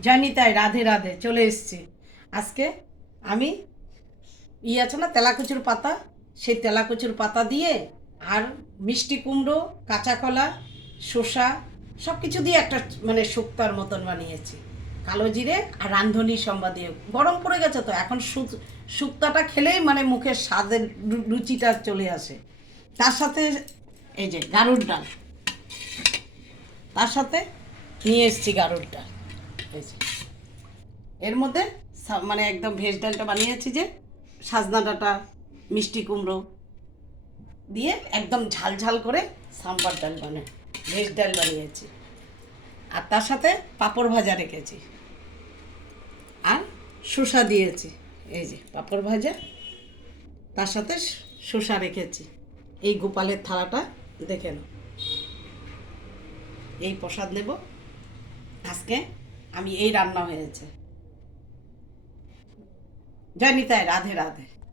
জানি তাই রাধে রাধে চলে এসছি। আজকে আমি ই আছে না, তেলাকুচুর পাতা, সেই তেলাকুচুর পাতা দিয়ে আর মিষ্টি কুমড়ো, কাঁচা কলা, শসা সব কিছু দিয়ে একটা মানে শুক্তার মতন বানিয়েছি। কালো জিরে আর রান্ধনি সম্বা দিয়ে। গরম পড়ে গেছে তো, এখন শুক- শুক্তাটা খেলেই মানে মুখের স্বাদের রুচিটা চলে আসে। তার সাথে এই যে গারুর ডাল। তার সাথে নিয়ে এসেছি গারুর ডাল। এর মধ্যে মানে একদম ভেজ ডালটা বানিয়েছি যে, সাজনা ডাঁটা, মিষ্টি কুমড়ো দিয়ে একদম ঝাল ঝাল করে সাম্বার ডাল বানে, ভেজ ডাল বানিয়েছি। আর তার সাথে পাঁপড় ভাজা রেখেছি। আর শসা দিয়েছি। এই যে, পাঁপড় ভাজা। তার সাথে শসা রেখেছি। এই গোপালের থালাটা দেখে নাও। এই প্রসাদ নেব। আজকে আমি এই রান্না হয়েছে। জানি তাই রাধে রাধে।